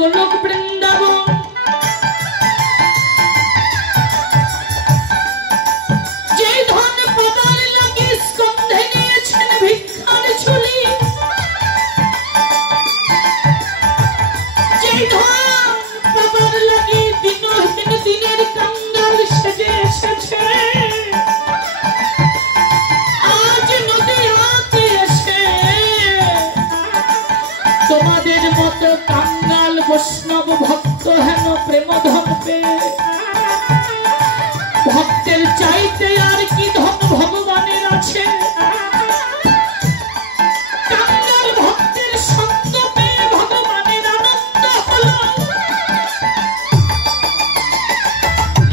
গোলক বৃন্দাবন যে ধন পাবার লাগে স্কন্ধে নিয়েছেন ভিক্ষার ঝুলি যে ধন পাবার লাগে দিনহীন দিনের কাঙ্গাল সেজে এসেছে আজ নদীয়াতে এসে তোমাদের মতো কাঙ্গাল বৈষ্ণব ভক্ত হেন প্রেমধন পেয়ে ভক্তের চাইতে আর কি ধন ভগবানের আছে কাঙ্গাল ভক্তের সঙ্গ পেয়ে ভগবানের আনন্দ হলো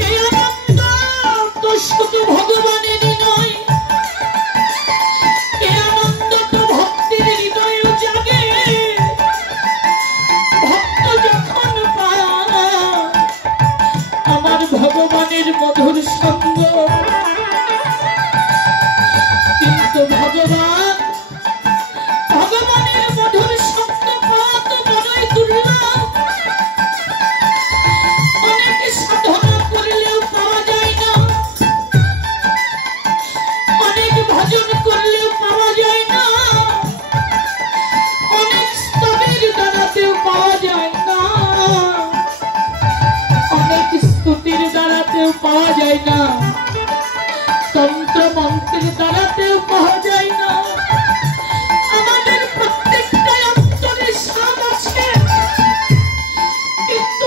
এই আনন্দ তো শুধু ভগবানেরই নয় এই আনন্দ তো ভক্তের হৃদয়েও জাগে ভক্ত যখন পায় আমার ভগবানের মধুর সঙ্গ কিন্তু ভগবানের মধুর সঙ্গ পাওয়া তো বড়ই দুর্লভ অনেক সাধনা করলেও পাওয়া যায় না অনেক ভজন করলেও পাওয়া যায় না অনেক স্তবের দ্বারাতেও পাওয়া যায় না অনেক স্তুতির দ্বারাতেও পাওয়া যায় না তন্ত্র মন্ত্রের দ্বারাতেও পাওয়া যায় না আমাদের প্রত্যেকটা অন্তরে স্বাদ আছে কিন্তু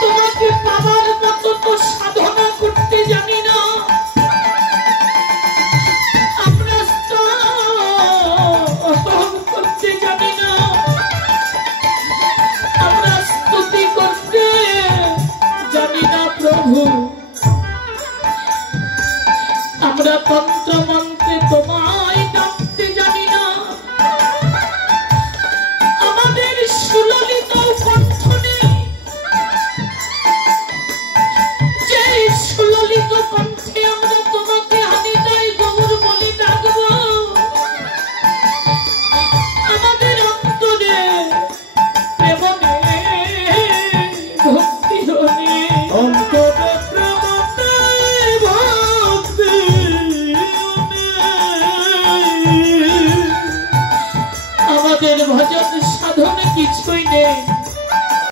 তোমাকে পাবার মতো তো সাধনা করতে জানি না আমরা করতে জানি না আমরা স্তুতি করতে জানি না প্রভু আমরা তন্ত্র মন্ত্রে তোমায় ডাকতে জানি না আমাদের সুললিত কণ্ঠ নেই যে সুললিত কণ্ঠে আমরা তোমাকে আনিতাই গৌর বলে ডাকবো আমাদের অন্তরে প্রেম নেই ভক্তি নেই অন্তরে প্রেম নেই ভক্তি নেই আমাদের ভজন